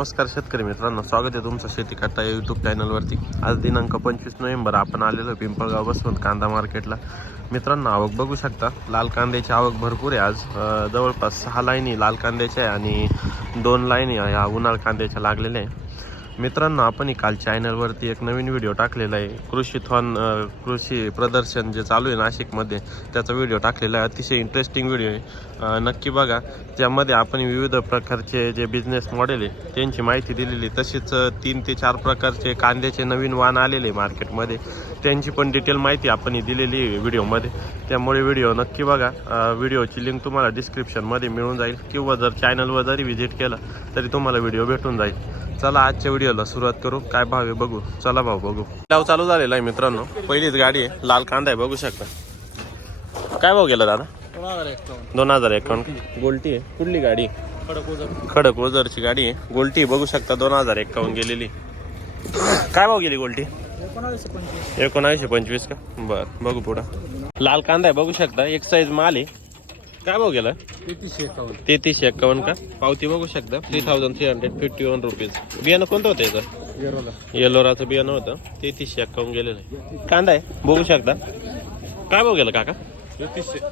नमस्कार शेतकरी मित्रांनो स्वागत आहे तुमचं शेती करता या यूट्यूब चॅनलवरती आज दिनांक पंचवीस नोव्हेंबर आपण आलेलो पिंपळगाव बसवंत कांदा मार्केटला. मित्रांनो आवक बघू शकता. लाल कांद्याची आवक भरपूर आहे आज. जवळपास सहा लाईनी लाल कांद्याच्या आहे आणि दोन लाईनी या उन्हाळ कांद्याच्या लागलेल्या आहे. मित्रांनो आपण काल चॅनलवरती एक नवीन व्हिडिओ टाकलेला आहे. कृषी थॉन कृषी प्रदर्शन जे चालू आहे नाशिकमध्ये त्याचा व्हिडिओ टाकलेला आहे. अतिशय इंटरेस्टिंग व्हिडिओ आहे. नक्की बघा त्यामध्ये आपण विविध प्रकारचे जे बिझनेस मॉडेल आहे त्यांची माहिती दिलेली आहे. तसेच तीन ते चार प्रकारचे कांद्याचे नवीन वाण आलेले आहे मार्केटमध्ये त्यांची पण डिटेल माहिती आपण दिलेली आहे व्हिडिओमध्ये त्यामुळे व्हिडिओ नक्की बघा. व्हिडिओची लिंक तुम्हाला डिस्क्रिप्शनमध्ये मिळून जाईल. किंवा जर चॅनलवर जरी व्हिजिट केला तरी तुम्हाला व्हिडिओ भेटून जाईल. चला आजच्या व्हिडिओला सुरुवात करू. काय भाव आहे बघू. चला भाऊ बघू. लाव चालू झालेला आहे मित्रांनो. पहिलीच गाडी आहे. लाल कांदा आहे बघू शकता. काय भाव गेला दादा? दोन हजार एकावन्न. गोल्टी आहे. कुठली गाडी? खडक ओझरची गाडी आहे. गोल्टी बघू शकता. दोन हजार एकावन्न गेलेली. काय भाव गेली गोल्टी? एकोणावीसशे पंचवीस का? बर बघू पुढं. लाल कांदा आहे बघू शकता. एक साईज माल आहे. काय भाव गेला? तेहतीसशे एक्कावन्न का? पावती बघू शकता. Three thousand three hundred fifty one rupees बियाणं कोणतं होतं याचं? येलोराचं बियाणं होतं. तेहतीसशे एक्कावन्न गेलेलं आहे. कांदा आहे? बघू शकता. काय भाव गेला काका?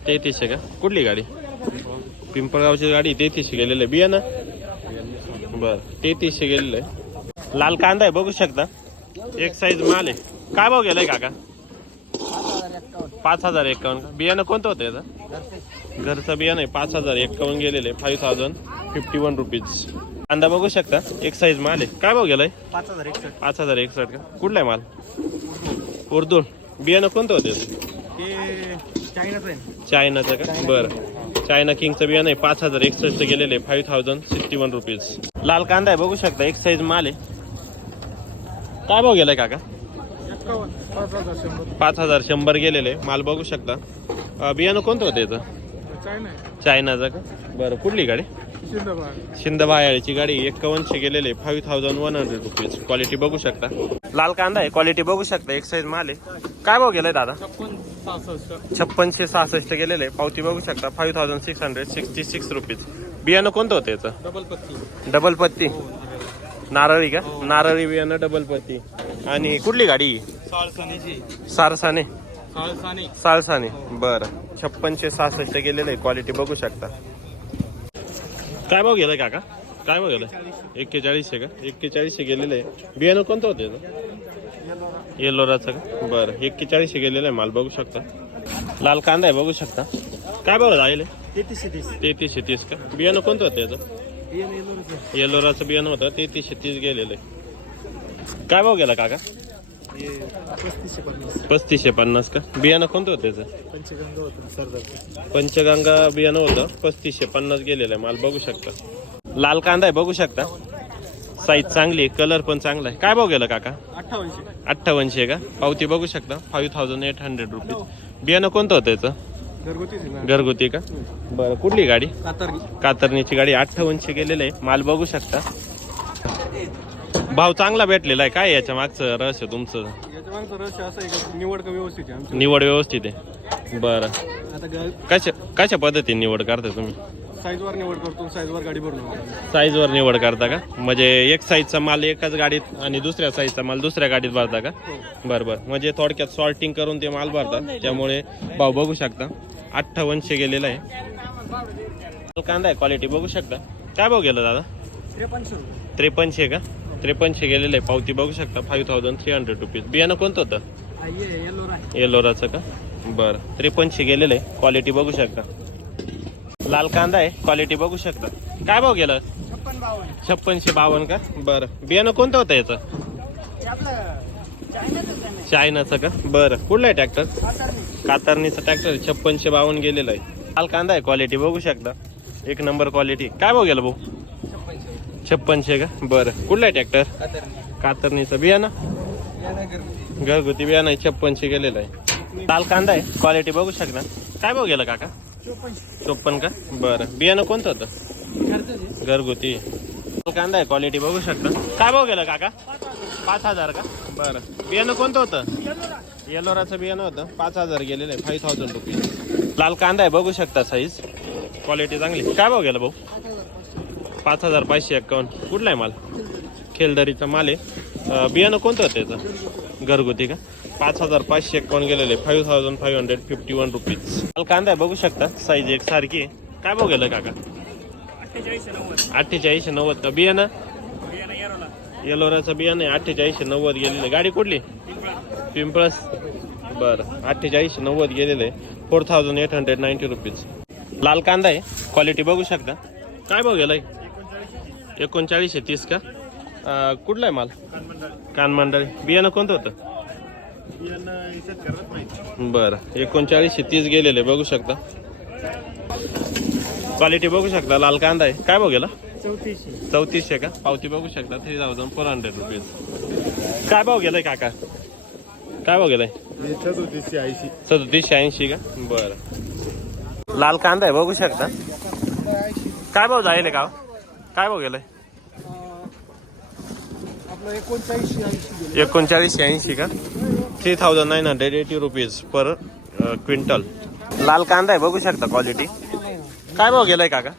तेहतीसशे. का? कुठली गाडी? पिंपळगावची गाडी तेहतीसशे गेलेलं आहे. बियाणं? बर तेहतीसशे गेलेलं आहे. लाल कांदा आहे बघू शकता. एक साईज माल आहे. काय भाव गेलाय काका? पाच हजार एक्कावन्न का बियाणं कोणतं होतं याचं? घरचं बियाणं आहे पाच हजार एक्कावन्न गेलेले five thousand fifty one rupees कांदा बघू शकता एक साईज माल आहे. काय भाव गेलाय? पाच हजार एकसष्ट. पाच हजार एकसष्ट का? कुठला आहे माल? उर्दू बियाणं कोणतं होतं? चायनाचं का? बरं. चायना किंगचं बियाणं आहे पाच हजार एकसष्ट गेलेले five thousand sixty one rupees लाल कांदा आहे बघू शकता एक साईज माल आहे. काय भाव गेलाय काका? पाच हजार शंभर. गेलेले माल बघू शकता. बियाणं कोणतं होतं याचं? चायनाचं का? बरं कुठली गाडी? शिंदबाग शिंदबायाळीची गाडी एक्कावन्नशे गेलेले five thousand one hundred rupees. Quality बघू शकता. लाल कांदा आहे. क्वालिटी बघू शकता. एक साईज माल आहे. काय भाव गेलाय दादा? छप्पनशे सहासष्ट गेलेले पावती बघू शकता. Five thousand six hundred sixty six rupees. बियाणं कोणतं होतं याचं? डबल पत्ती. डबल पत्ती. नारळी. का? नारळी बियाणं डबल पत्ती. आणि कुठली गाडी सारसाने. साळसानी सालसाने. बरं. छप्पनशे सहासष्ट गेलेलं आहे. क्वालिटी बघू शकता. काय भाव गेलाय काका? काय भाव गेलाय? एक्केचाळीसशे का? एक्केचाळीसशे गेलेलं आहे. बियाणं कोणतं होतं येलोराचं का? बरं. एक्केचाळीसशे गेलेलं आहे. माल बघू शकता. लाल कांदा आहे बघू शकता. काय भाव जाईल तेहतीसशे तीस. तेहतीसशे तीस का? बियाणं कोणतं होतं याचं? येलोराचं बियाणं होतं. तेहतीसशे तीस गेलेलं आहे. काय भाव गेला काका? पस्तीसशे पन्नास. का? बियाणं कोणतं होतं याचं पंचगंगा होतं पंचगंगा बियाणं होतं. पस्तीसशे पन्नास गेलेलं आहे. माल बघू शकता. लाल कांदा आहे बघू शकता. साईज चांगली आहे कलर पण चांगला आहे. काय भाव गेला काका? अठ्ठावन्नशे. का? पावती बघू शकता. Five thousand eight hundred rupees बियाणं कोणतं होतं याचं? ना. घरगुती का? बरं कुठली गाडी? कातरणीची गाडी अठ्ठावन्नशे गेलेलं आहे. माल बघू शकता. भाव चांगला भेटलेला आहे. काय याच्या मागचं रहस्य तुमचं? याच्या मागचं रहस्य असं आहे का? निवड का व्यवस्थित आहे आमची? निवड व्यवस्थित आहे. बरं. आता कशा कशा पद्धतीने निवड करता तुम्ही? साईजवर निवड करतो साईजवर गाडी भरून साईजवर निवड करता का? म्हणजे एक साईजचा माल एकाच गाडीत आणि दुसऱ्या साईजचा माल दुसऱ्या गाडीत भरता का? बरं बरं. म्हणजे थोडक्यात सॉर्टिंग करून ते माल भरतात त्यामुळे भाव बघू शकता. अठ्ठावन्नशे गेलेला आहे. कांदा आहे क्वालिटी बघू शकता. काय भाव गेला दादा? त्रेपन्नशे का? त्रेपन्नशे गेलेलं आहे पावती बघू शकता. Five thousand three hundred rupees बियाणं कोणतं होतं? येलोराचं का? बरं. त्रेपन्नशे गेलेलं. आहे क्वालिटी बघू शकता. लाल कांदा आहे. क्वालिटी बघू शकता. काय भाव गेलं? छप्पनशे बावन्न का? बरं. बियाणं कोणतं होतं याचं? चायनाचं का? बरं. कुठलं आहे ट्रॅक्टर कातरणीचं ट्रॅक्टर छप्पनशे बावन्न गेलेलं आहे. लाल कांदा आहे. क्वालिटी बघू शकता. एक नंबर क्वालिटी काय भाव गेला भाऊ? छप्पनशे का? बरं. कुठलं आहे ट्रॅक्टर कातरणीचा. कातरणीचं बियाणं? घरगुती घरगुती बियाणं आहे छप्पनशे गेलेलं आहे. लाल कांदा आहे. क्वालिटी बघू शकता काय भाव गेला काका? चोपन्न का? बरं. बियाणं कोणतं होतं? घरगुती. लाल कांदा आहे. क्वालिटी बघू शकता. काय भाव गेला काका? पाच हजार का? बरं. बियाणं कोणतं होतं? येलोराचं बियाणं होतं. पाच हजार गेलेलं आहे. फाईव्ह थाउजंड रुपीज लाल कांदा आहे. बघू शकता साईज क्वालिटी चांगली. काय भाव गेला भाऊ? पाच हजार पाचशे एक्कावन्न कुठला आहे माल? खेलदरीचा माल आहे. बियाणं कोणतं त्याचं घरगुती का? पाच हजार पाचशे एक्कावन्न गेलेले. Five thousand five hundred fifty one rupees माल कांदा आहे बघू शकता. साईज एक सारखी आहे. काय बघेल गेलं काका? अठ्ठेचाळीसशे नव्वद. का बियाणं? येलोराचं बियाणं आहे. अठ्ठेचाळीसशे नव्वद गेलेलं. गाडी कुठली? पिंपळस. बरं. अठ्ठेचाळीसशे नव्वद गेलेलं. आहे four thousand eight hundred ninety rupees लाल कांदा आहे. क्वालिटी बघू शकता. काय बघेल गेलाय? एकोणचाळीसशे तीस का? कुठला आहे माल? कानमंडळी बियाणं कोणतं होतं? बरं. एकोणचाळीसशे तीस गेलेले बघू शकता. क्वालिटी बघू शकता लाल कांदा आहे. काय बघेला गेला? चौतीसशे चौतीसशे का? पावती बघू शकता three thousand four hundred rupees काय भाव गेलाय काका? काय भाव गेलाय? सदोतीसशे ऐंशी सदतीसशे ऐंशी का? बरं. लाल कांदा आहे बघू शकता. काय भाव जाईल का काय भाव गेलाय? एकोणचाळीसशे ऐंशी का? Three thousand nine hundred eighty rupees per quintal लाल कांदा आहे बघू शकता क्वालिटी काय भाव गेलाय काका?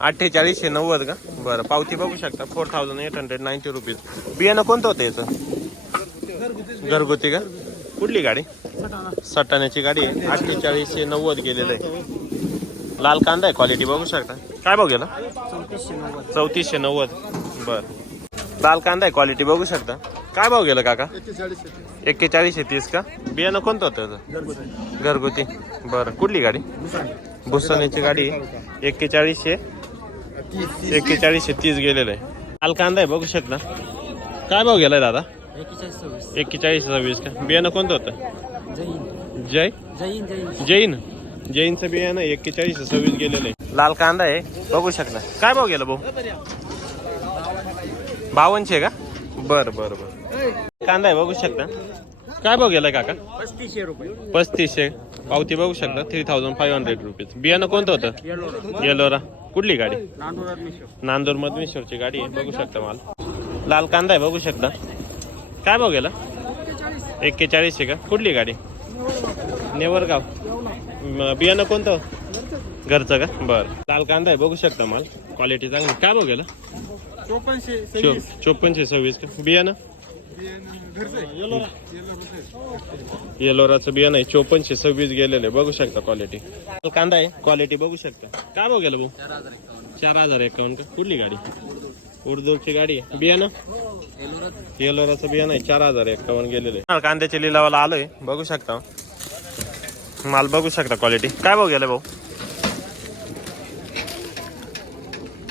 अठ्ठेचाळीसशे नव्वद का? बरं पावती बघू शकता. Four thousand eight hundred ninety rupees बियाणं कोणतं होतं याचं? घरगुती का? कुठली गाडी? सटाण्याची गाडी आहे. अठ्ठेचाळीसशे नव्वद गेलेलं आहे. लाल कांदा आहे क्वालिटी बघू शकता. काय भाव गेला? चौतीसशे नव्वद. बर. लाल कांदा आहे क्वालिटी बघू शकता. काय भाव गेला काका? एक्केचाळीसशे तीस का? बियाणं कोणतं होतं? घरगुती. बरं. कुठली गाडी? भुसण्याची गाडी एक्केचाळीसशे. एक्केचाळीसशे तीस गेलेलं आहे. लाल कांदा आहे बघू शकता. काय भाव गेलाय दादा? एक्केचाळीस सव्वीस. एक्केचाळीस सव्वीस का? बियाणं कोणतं होतं? जैन जय? जैन जैन जैन जैनचं बियाणं एक्केचाळीस सव्वीस गेलेलं आहे लाल कांदा आहे बघू शकता काय भाव गेला भाऊ? बावनशे का? बरं बरं बरं. कांदा आहे बघू शकता. काय भाव गेलाय काका? पस्तीसशे रुपये. पस्तीसशे. पावती बघू शकता three thousand five hundred rupees बियाणं कोणतं होतं? येलो येलोरा. कुठली गाडी? नांदूर मधमेश्वरची गाडी आहे बघू शकता माल. लाल कांदा आहे बघू शकता. काय भाव गेला? एक्केचाळीसशे का? कुठली गाडी? नेवरगाव. म, बियाणं कोणतं? घरचं का? बरं. लाल कांदा आहे बघू शकता माल. क्वालिटी चांगली. काय गेला? चोपनशे चो चोपनशे सव्वीस का? बियाणं? येलोराचं बियाणं आहे. चोपनशे सव्वीस गेलेलं आहे. बघू शकता क्वालिटी लाल कांदा आहे. क्वालिटी बघू शकता. काय भाव गेला भाऊ? चार हजार एकावन्न का? कुठली गाडी? उर्दूची गाडी आहे. बियाणं? येलोराचं बियाणं आहे. चार हजार एकावन्न गेलेलं आहे. कांद्याच्या लिलावाला आलोय. बघू शकता. माल बघू शकता क्वालिटी काय भाव गेलं भाऊ?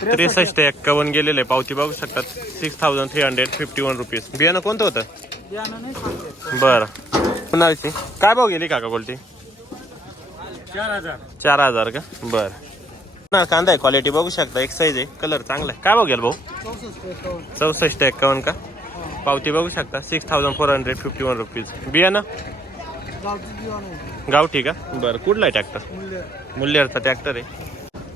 त्रेसष्ट. एक्कावन्न गेलेले. पावती बघू शकतात. Six thousand three hundred fifty one rupees बियाणं कोणतं होतं? बरं. पुन्हाची काय भाव गेली काका कोलटी चार हजार. चार हजार का? बरं. पुन्हा कांदा आहे. क्वालिटी बघू शकता. एक साईज आहे. कलर चांगला आहे. काय गेला भाऊ? चौसष्ट एक्कावन्न का? पावती बघू शकता. Six thousand four hundred fifty one rupees बियाणं? गावठी का बरं कुठला आहे ट्रॅक्टर मूल्य मुल्लेरचा ट्रॅक्टर आहे.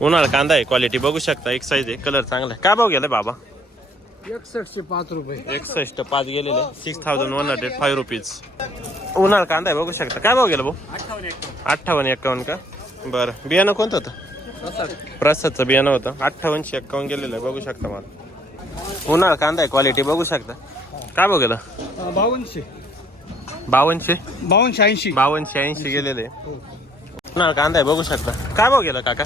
उन्हाळा कांदा आहे क्वालिटी बघू शकता. एक साईज आहे कलर चांगला आहे. काय भाव गेला बाबा? एकसष्टशे पाच रुपये. एकसष्ट पाच गेलेले. Six thousand one hundred five rupees उन्हाळा कांदा आहे बघू शकता. काय भाव गेला भाऊ? अठ्ठावन्न एक्कावन्न का? बरं. बियाणं कोणतं होतं? प्रसादचं बियाणं होतं. अठ्ठावन्नशे एक्कावन्न गेलेलं आहे बघू शकता मला. उन्हाळा कांदा आहे क्वालिटी बघू शकता. काय भाव गेला? बावनशे बावनशे? बावनशे ऐंशी. बावनशे ऐंशी गेलेले. उन्हाळा कांदा आहे? बघू शकता. काय भाव गेला काका?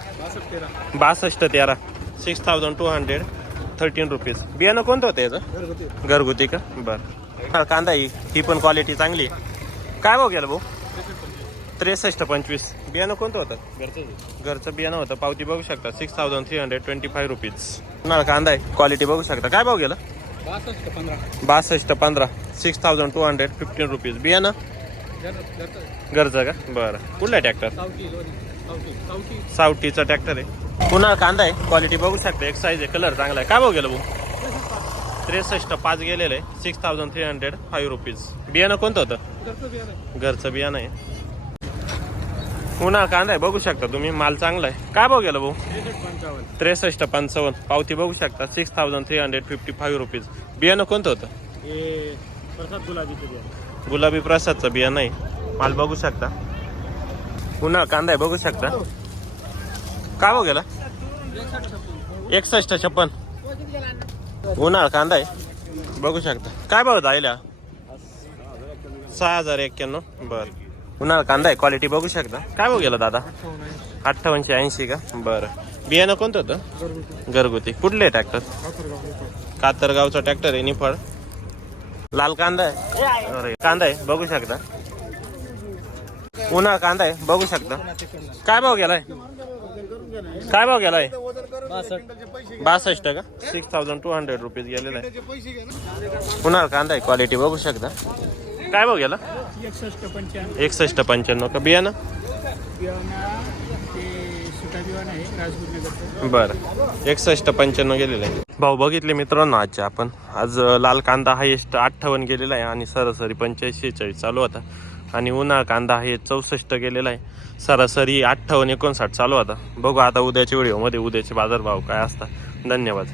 बासष्ट तेरा. Six thousand two hundred thirteen rupees बियाणं कोणतं होतं याचं? घरगुती घरगुती का? बरं. कांदा ही ही पण क्वालिटी चांगली आहे. काय भाव गेला भाऊ? त्रेसष्ट पंचवीस. बियाणं कोणतं होतं? घरचं घरचं बियाणं होतं. पावती बघू शकता. Six thousand three hundred twenty five rupees उन्हाळा कांदा आहे? क्वालिटी बघू शकता. काय भाव गेला? बासष्ट पंधरा. Six thousand two hundred fifteen rupees बियाणं घरचं का? बरं. कुठला ट्रॅक्टर सावटीचा ट्रॅक्टर आहे. उन्हाळा कांदा आहे? क्वालिटी बघू शकता. एक साईज आहे. कलर चांगला आहे. काय भाव गेला भाऊ? त्रेसष्ट पाच गेलेलं. आहे six thousand three hundred five rupees बियाणं कोणतं होतं? घरचं बियाणं आहे. उन्हाळा कांदा आहे बघू शकता तुम्ही माल चांगला आहे. काय भाव गेला भाऊ? त्रेसष्ट पंचावन्न. पावती बघू शकता six thousand three hundred fifty five rupees बियाणं कोणतं होतं? प्रसाद गुलाबीचं बियाणं. गुलाबी प्रसादचं बियाणं आहे. माल बघू शकता. उन्हाळा कांदा आहे बघू शकता. काय भाव गेला? एकसष्ट छप्पन. उन्हाळ कांदा आहे बघू शकता. काय भाव जायला सहा हजार एक्क्याण्णव. बर. उन्हाळ कांदा आहे क्वालिटी बघू शकता. काय भाव गेला दादा अठ्ठावनशे ऐंशी का? बरं. बियाणं कोणतं होतं? घरगुती. कुठले ट्रॅक्टर कातरगावचा ट्रॅक्टर आहे निफळ लाल कांदा आहे? अरे कांदा आहे बघू शकता. उन्हाळ कांदा आहे बघू शकता. काय भाव गेलाय? काय भाव गेलाय? बासष्ट का? Six thousand two hundred rupees गेलेला आहे. उन्हाळा कांदा आहे क्वालिटी बघू शकता. काय भाव गेला? एकसष्ट पंच्याण्णव. एकसष्ट पंच्याण्णव. का बियाणं? बरं. एकसष्ट पंच्याण्णव गेलेलं आहे. भाऊ बघितले मित्रांनो आजच्या आपण. आज लाल कांदा हायेस्ट अठ्ठावन्न गेलेला आहे आणि सरासरी पंच्याऐंशी शेहेचाळीस चालू होता. आणि उन्हाळ कांदा आहे चौसष्ट गेलेला आहे. सरासरी अठ्ठावन्न एकोणसाठ चालू होता. बघू आता उद्याच्या व्हिडिओमध्ये उद्याचे बाजारभाव काय असतात. धन्यवाद.